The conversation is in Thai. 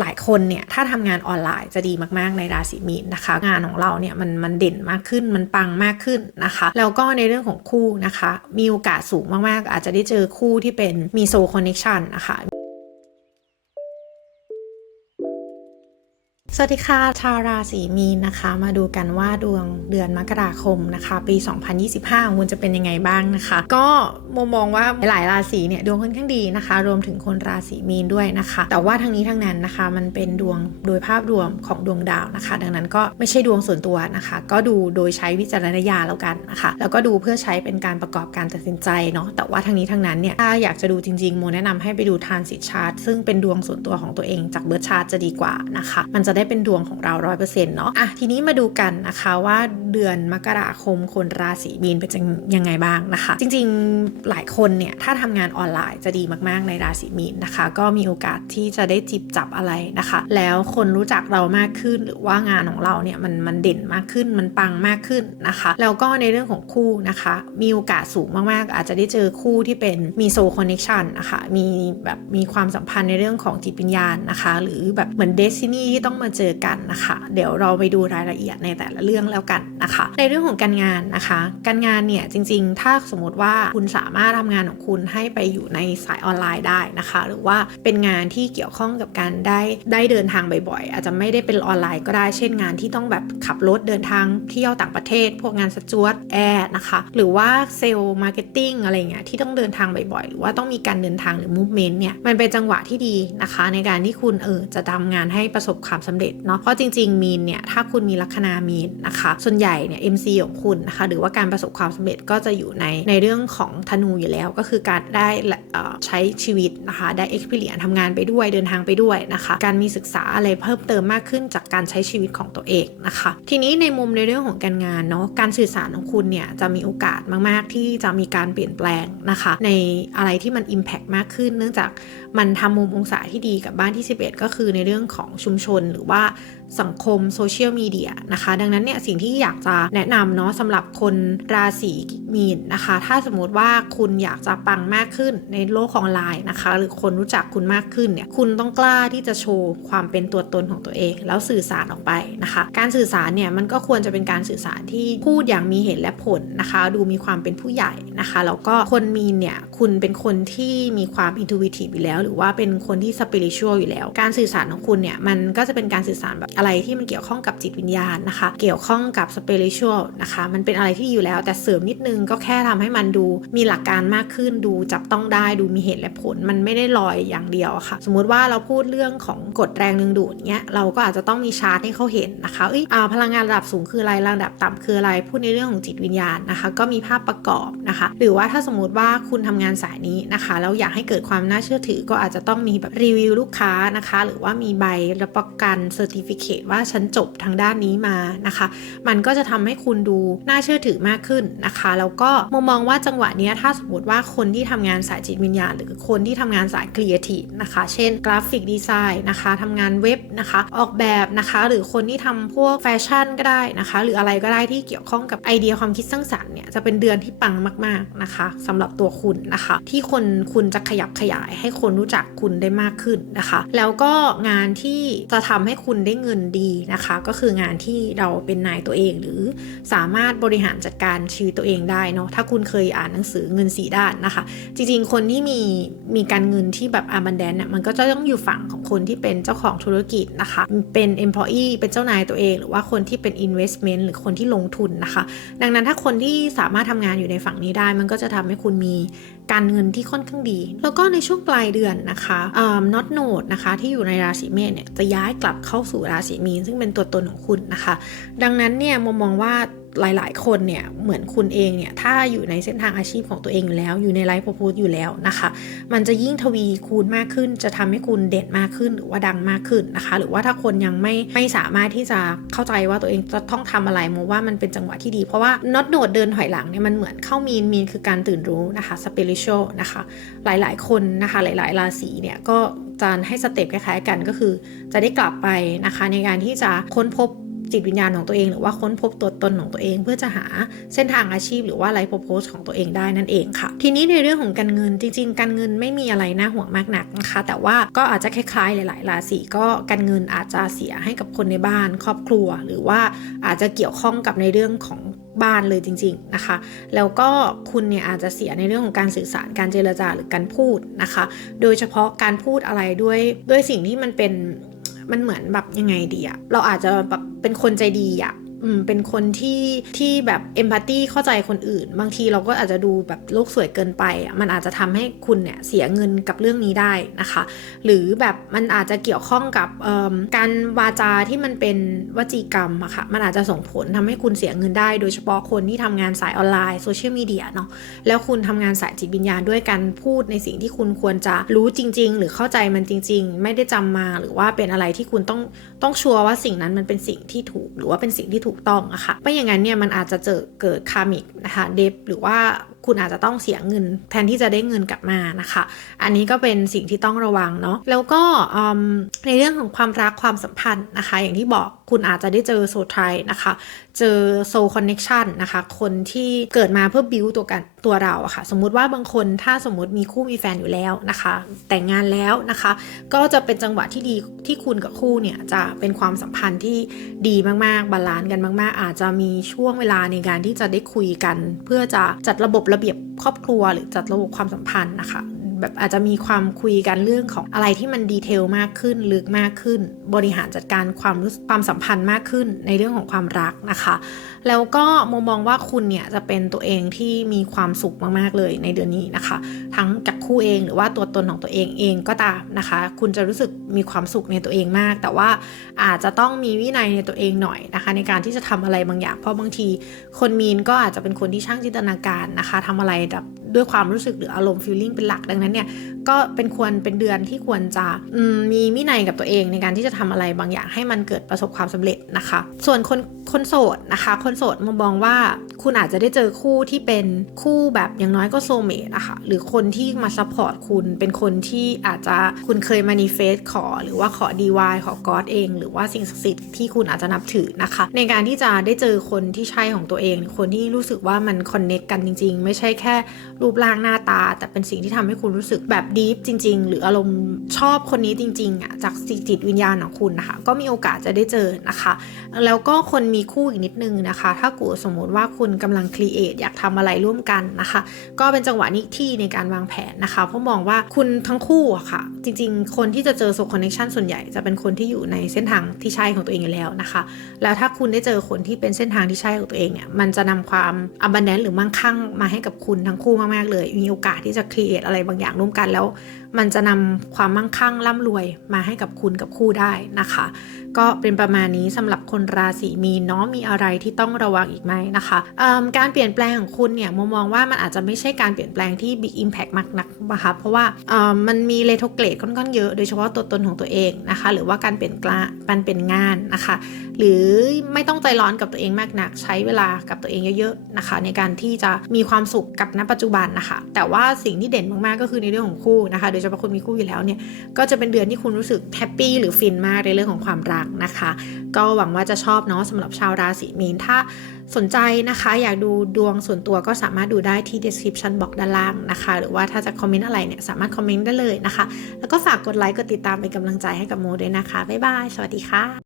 หลายคนเนี่ยถ้าทำงานออนไลน์จะดีมากๆในราศีมีนนะคะ งานของเราเนี่ยมันมันเด่นมากขึ้นมันปังมากขึ้นนะคะ แล้วก็ในเรื่องของคู่นะคะ มีโอกาสสูงมากๆ อาจจะได้เจอคู่ที่เป็นมีโซคอนเนคชันนะคะ สวัสดีค่ะชาวราศีมีนนะคะ มาดูกันว่าดวงเดือนมกราคมนะคะ ปี 2025ของคุณจะเป็นยังไงบ้างนะคะ ก็มุมมองว่าหลายราศีเนี่ยดวงค่อนข้างดีนะคะ รวมถึงคนราศีมีนด้วยนะคะ แต่ว่าทั้งนี้ทั้งนั้นนะคะ มันเป็นดวงโดยภาพรวมของดวงดาวนะคะ ดังนั้นก็ไม่ใช่ดวงส่วนตัวนะคะ ก็ดูโดยใช้วิจารณญาณแล้วกันนะคะ แล้วก็ดูเพื่อใช้เป็นการประกอบการตัดสินใจเนาะแต่ว่าทั้งนี้ทั้งนั้นเนี่ยถ้าอยากจะดูจริงๆโมแนะนำให้ไปดูทานสิชาร์ตซึ่งเป็นดวงส่วนตัวของตัวเองจากเบิร์ชาร์ตจะดีกว่านะคะ มันจะได้เป็นดวงของเราร้อยเปอร์เซ็นต์เนาะอะทีนี้มาดูกันนะคะว่าเดือนมกราคมคนราศีมีนเป็นยังไงบ้างนะคะ จริงๆหลายคนเนี่ยถ้าทำงานออนไลน์จะดีมากๆในราศีมีนนะคะ ก็มีโอกาสที่จะได้จิบจับอะไรนะคะ แล้วคนรู้จักเรามากขึ้นหรือว่างานของเราเนี่ยมันมันเด่นมากขึ้นมันปังมากขึ้นนะคะแล้วก็ในเรื่องของคู่นะคะ มีโอกาสสูงมากๆ อาจจะได้เจอคู่ที่เป็นมีโซคอนเน c ชันนะคะมีแบบมีความสัมพันธ์ในเรื่องของจิตวิญญาณนะคะ หรือแบบเหมือนเดซินีที่ต้องมาเจอกันนะคะ เดี๋ยวเราไปดูรายละเอียดในแต่ละเรื่องแล้วกันนะคะ ในเรื่องของการงานนะคะ การงานเนี่ยจริง ๆ ถ้าสมมติว่าคุณสามารถทำงานของคุณให้ไปอยู่ในสายออนไลน์ได้นะคะ หรือว่าเป็นงานที่เกี่ยวข้องกับการได้ได้เดินทางบ่อยๆ อาจจะไม่ได้เป็นออนไลน์ก็ได้ เช่นงานที่ต้องแบบขับรถเดินทางเที่ยวต่างประเทศ พวกงานสจวตแอร์นะคะ หรือว่าเซลล์มาร์เก็ตติ้งอะไรเงี้ยที่ต้องเดินทางบ่อยๆ หรือว่าต้องมีการเดินทางหรือมูฟเมนต์เนี่ยมันเป็นจังหวะที่ดีนะคะ ในการที่คุณเออจะทำงานให้ประสบความสำเร็จเนาะเพราะจริง ๆ มีนเนี่ยถ้าคุณมีลัคนามีนนะคะ ส่วนใหญ่เนี่ย MC ของคุณนะคะหรือว่าการประสบความสำเร็จก็จะอยู่ในในเรื่องของธนูอยู่แล้ว ก็คือการได้ใช้ชีวิตนะคะได้ experience ทำงานไปด้วยเดินทางไปด้วยนะคะ การมีศึกษาอะไรเพิ่มเติมมากขึ้นจากการใช้ชีวิตของตัวเองนะคะ ทีนี้ในมุมในเรื่องของการงานเนาะการสื่อสารของคุณเนี่ยจะมีโอกาสมากๆ ที่จะมีการเปลี่ยนแปลงนะคะ ในอะไรที่มัน impact มากขึ้น เนื่องจากมันทำมุมองศาที่ดีกับบ้านที่ 11 ก็คือในเรื่องของชุมชนหรือว่าสังคมโซเชียลมีเดียนะคะ ดังนั้นเนี่ยสิ่งที่อยากจะแนะนำเนาะสำหรับคนราศีมีนนะคะ ถ้าสมมติว่าคุณอยากจะปังมากขึ้นในโลกออนไลน์นะคะ หรือคนรู้จักคุณมากขึ้นเนี่ยคุณต้องกล้าที่จะโชว์ความเป็นตัวตนของตัวเอง แล้วสื่อสารออกไปนะคะ การสื่อสารเนี่ยมันก็ควรจะเป็นการสื่อสารที่พูดอย่างมีเหตุและผลนะคะ ดูมีความเป็นผู้ใหญ่นะคะแล้วก็คนมีนเนี่ยคุณเป็นคนที่มีความอินทูวิทีฟอยู่แล้ว หรือว่าเป็นคนที่สปิริชวลอยู่แล้ว การสื่อสารของคุณเนี่ยมันก็จะเป็นการสื่อสารแบบอะไรที่มันเกี่ยวข้องกับจิตวิญญาณนะคะ เกี่ยวข้องกับสเปริชวลนะคะ มันเป็นอะไรที่อยู่แล้ว แต่เสริมนิดนึงก็แค่ทำให้มันดูมีหลักการมากขึ้นดูจับต้องได้ดูมีเหตุและผลมันไม่ได้ลอยอย่างเดียวค่ะ สมมุติว่าเราพูดเรื่องของกฎแรงดึงดูดเนี้ยเราก็อาจจะต้องมีชาร์ตให้เขาเห็นนะคะเอ้ยอ่าพลังงานระดับสูงคืออะไรระดับต่ำคืออะไรพูดในเรื่องของจิตวิญญาณนะคะ ก็มีภาพประกอบนะคะ หรือว่าถ้าสมมติว่าคุณทำงานสายนี้นะคะแล้วอยากให้เกิดความน่าเชื่อถือก็อาจจะต้องมีแบบรีวิวลูกค้านะคะ หรือว่ามีใบรับประกันเซอร์ติฟิเคตว่าฉันจบทางด้านนี้มานะคะ มันก็จะทำให้คุณดูน่าเชื่อถือมากขึ้นนะคะ แล้วก็มองมองว่าจังหวะนี้ถ้าสมมติว่าคนที่ทำงานสายจิตวิญญาณ หรือคนที่ทำงานสายครีเอทีฟนะคะ เช่นกราฟิกดีไซน์นะคะทำงานเว็บนะคะ ออกแบบนะคะ หรือคนที่ทำพวกแฟชั่นก็ได้นะคะ หรืออะไรก็ได้ที่เกี่ยวข้องกับไอเดียความคิดสร้างสรรค์เนี่ยจะเป็นเดือนที่ปังมาก ๆนะคะสำหรับตัวคุณนะคะ ที่คนคุณจะขยับขยายให้คนรู้จักคุณได้มากขึ้นนะคะ แล้วก็งานที่จะทำใให้คุณได้เงินดีนะคะ ก็คืองานที่เราเป็นนายตัวเอง หรือสามารถบริหารจัดการชีวิตตัวเองได้เนาะถ้าคุณเคยอ่านหนังสือเงินสีด้านนะคะ จริงๆ คนที่มีมีการเงินที่แบบอาบันแดนเนี่ยมันก็จะต้องอยู่ฝั่งของคนที่เป็นเจ้าของธุรกิจนะคะ เป็น employee เป็นเจ้านายตัวเอง หรือว่าคนที่เป็น investment หรือคนที่ลงทุนนะคะ ดังนั้นถ้าคนที่สามารถทำงานอยู่ในฝั่งนี้ได้ มันก็จะทำให้คุณมี การเงินที่ค่อนข้างดี แล้วก็ในช่วงปลายเดือนนะคะอ่า not node นะคะที่อยู่ในราศีเมษเนี่ยจะย้ายกลับเข้าสู่ราศีมีนซึ่งเป็นตัวตนของคุณนะคะ ดังนั้นเนี่ยมมองว่า หลายๆ คนเนี่ยเหมือนคุณเองเนี่ยถ้าอยู่ในเส้นทางอาชีพของตัวเองอยู่แล้วอยู่ในไลฟ์โปรโพสอยู่แล้วนะคะ มันจะยิ่งทวีคูณมากขึ้น จะทำให้คุณเด่นมากขึ้นหรือว่าดังมากขึ้นนะคะ หรือว่าถ้าคนยังไม่ไม่สามารถที่จะเข้าใจว่าตัวเองจะต้องทำอะไรมองว่ามันเป็นจังหวะที่ดี เพราะว่าน็อตโนดเดินถอยหลังเนี่ยมันเหมือนเข้ามีนมีนคือการตื่นรู้นะคะสเปริชวลนะคะหลายๆ คนนะคะหลาย ๆ ราศีเนี่ยก็จะให้สเต็ปคล้ายๆกันก็คือ จะได้กลับไปนะคะในการที่จะค้นพบ จิตวิญญาณของตัวเอง หรือว่าค้นพบตัวตนของตัวเอง เพื่อจะหาเส้นทางอาชีพ หรือว่าไลฟ์โพโพสของตัวเองได้นั่นเองค่ะ ทีนี้ในเรื่องของการเงินจริง ๆ การเงินไม่มีอะไรน่าห่วงมากนักนะคะ แต่ว่าก็อาจจะคล้ายๆ หลาย ๆ ราศีก็การเงินอาจจะเสียให้กับคนในบ้านครอบครัว หรือว่าอาจจะเกี่ยวข้องกับในเรื่องของบ้านเลยจริง ๆนะคะ แล้วก็คุณเนี่ยอาจจะเสียในเรื่องของการสื่อสารการเจรจาหรือการพูดนะคะ โดยเฉพาะการพูดอะไรด้วยด้วยสิ่งที่มันเป็น มันเหมือนแบบยังไงดีอะเราอาจจะแบบเป็นคนใจดีอะ เป็นคนที่ที่แบบเอมพัตตีเข้าใจคนอื่น บางทีเราก็อาจจะดูแบบโลกสวยเกินไป มันอาจจะทำให้คุณเนี่ยเสียเงินกับเรื่องนี้ได้นะคะ หรือแบบมันอาจจะเกี่ยวข้องกับการวาจาที่มันเป็นวจีกรรมอะค่ะ มันอาจจะส่งผลทำให้คุณเสียเงินได้ โดยเฉพาะคนที่ทำงานสายออนไลน์โซเชียลมีเดียเนาะ แล้วคุณทำงานสายจิตวิญญาณด้วยการพูดในสิ่งที่คุณควรจะรู้จริง ๆ หรือเข้าใจมันจริง ๆ ไม่ได้จำมา หรือว่าเป็นอะไรที่คุณต้องต้องชัวร์ว่าสิ่งนั้นมันเป็นสิ่งที่ถูก หรือว่าเป็นสิ่งที่ถูกต้องอะค่ะไม่อย่างนั้นเนี่ยมันอาจจะเจอเกิดคามิกนะคะเดฟหรือว่าคุณอาจจะต้องเสียเงิน แทนที่จะได้เงินกลับมานะคะ อันนี้ก็เป็นสิ่งที่ต้องระวังเนาะแล้วก็ในเรื่องของความรักความสัมพันธ์นะคะ อย่างที่บอก คุณอาจจะได้เจอโซไทนะคะ เจอโซคอนเน็ชันนะคะ คนที่เกิดมาเพื่อบิวตัวกันตัวเราอะคะ่ะ สมมุติว่าบางคนถ้าสมมติมีคู่มีแฟนอยู่แล้วนะคะ แต่งงานแล้วนะคะ ก็จะเป็นจังหวะที่ดีที่คุณกับคู่เนี่ยจะเป็นความสัมพันธ์ที่ดีมากๆบาลานซ์กันมาก ๆ อาจจะมีช่วงเวลาในการที่จะได้คุยกัน เพื่อจะจัดระบบระเบียบครอบครัว หรือจัดระบบความสัมพันธ์นะคะ แบบอาจจะมีความคุยกันเรื่องของอะไรที่มันดีเทลมากขึ้นลึกมากขึ้น บริหารจัดการความรู้ความสัมพันธ์มากขึ้นในเรื่องของความรักนะคะแล้วก็มองมองว่าคุณเนี่ยจะเป็นตัวเองที่มีความสุขมากๆเลยในเดือนนี้นะคะ ทั้งจากคู่เองหรือว่าตัวตนของตัวเองเองก็ตามนะคะ คุณจะรู้สึกมีความสุขในตัวเองมาก แต่ว่าอาจจะต้องมีวินัยในตัวเองหน่อยนะคะ ในการที่จะทำอะไรบางอย่าง เพราะบางทีคนมีนก็อาจจะเป็นคนที่ช่างจินตนาการนะคะทำอะไรแบบด้วยความรู้สึกหรืออารมณ์ฟีลลิ่งเป็นหลักดังนั้นเนี่ยก็เป็นควรเป็นเดือนที่ควรจะมีวินัยกับตัวเองในการที่จะทำอะไรบางอย่างให้มันเกิดประสบความสำเร็จนะคะ ส่วนคนคนโสดนะคะคนโสดมองว่า คุณอาจจะได้เจอคู่ที่เป็นคู่แบบอย่างน้อยก็โซเมตอะคะ่ะ หรือคนที่มาซัพพอร์ตคุณเป็นคนที่อาจจะคุณเคยมานิเฟสขอ หรือว่าขอดีวายขอกอดเอง หรือว่าสิ่งศักดิ์สิทธิ์ที่คุณอาจจะนับถือนะคะ ในการที่จะได้เจอคนที่ใช่ของตัวเอง คนที่รู้สึกว่ามันคอนเน็กกันจริง ๆ ไม่ใช่แค่รูปร่างหน้าตา แต่เป็นสิ่งที่ทำให้คุณรู้สึกแบบดีฟจริง ๆ หรืออารมณ์ชอบคนนี้จริงๆอะจากจิตวิญญาณของคุณนะคะ ก็มีโอกาสจะได้เจอนะคะ แล้วก็คนมีคู่อีกนิดนึงนะคะถ้ากูสมมติว่าคุณกำลังครีเอทอยากทำอะไรร่วมกันนะคะ ก็เป็นจังหวะนี้ที่ในการวางแผนนะคะเพราะมองว่าคุณทั้งคู่อะค่ะ จริง ๆ คนที่จะเจอโซคอนเนคชันส่วนใหญ่จะเป็นคนที่อยู่ในเส้นทางที่ใช่ของตัวเองอยู่แล้วนะคะ แล้วถ้าคุณได้เจอคนที่เป็นเส้นทางที่ใช่ของตัวเองเนี่ยมันจะนำความอับ n น a n นหรือมั่งคั่งมาให้กับคุณทั้งคู่มากๆเลย มีโอกาสที่จะครีเอทอะไรบางอย่างร่วมกันแล้วมันจะนำความมั่งคั่งร่ำรวยมาให้กับคุณกับคู่ได้นะคะ ก็เป็นประมาณนี้สำหรับคนราศีมีนเนาะมีอะไรที่ต้องระวังอีกไหมนะคะการเปลี่ยนแปลงของคุณเนี่ยมมองว่ามันอาจจะไม่ใช่การเปลี่ยนแปลงที่ Big Impact มากนักนะคะเพราะว่ามันมีเลโทเกรดค่อนข้างเยอะโดยเฉพาะตัวตนของตัวเองนะคะ หรือว่าการเปลี่ยนกลาการเปลี่ยนงานนะคะ หรือไม่ต้องใจร้อนกับตัวเองมากนัก ใช้เวลากับตัวเองเยอะๆนะคะ ในการที่จะมีความสุขกับณปัจจุบันนะคะ แต่ว่าสิ่งที่เด่นมากๆก็คือในเรื่องของคู่นะคะโดยเฉพาะคุณมีคู่อยู่แล้วเนี่ยก็จะเป็นเดือนที่คุณรู้สึกแฮปปี้หรือฟินมากในเรื่องของความรักนะคะ ก็หวังว่าจะชอบเนาะสำหรับชาวราศีมีนถ้าสนใจนะคะ อยากดูดวงส่วนตัวก็สามารถดูได้ที่ description box ด้านล่างนะคะ หรือว่าถ้าจะคอมเมนต์อะไรเนี่ยสามารถคอมเมนต์ได้เลยนะคะ แล้วก็ฝากกดไลค์กดติดตามเป็นกำลังใจให้กับโมด้วยนะคะบ๊ายบายสวัสดีค่ะ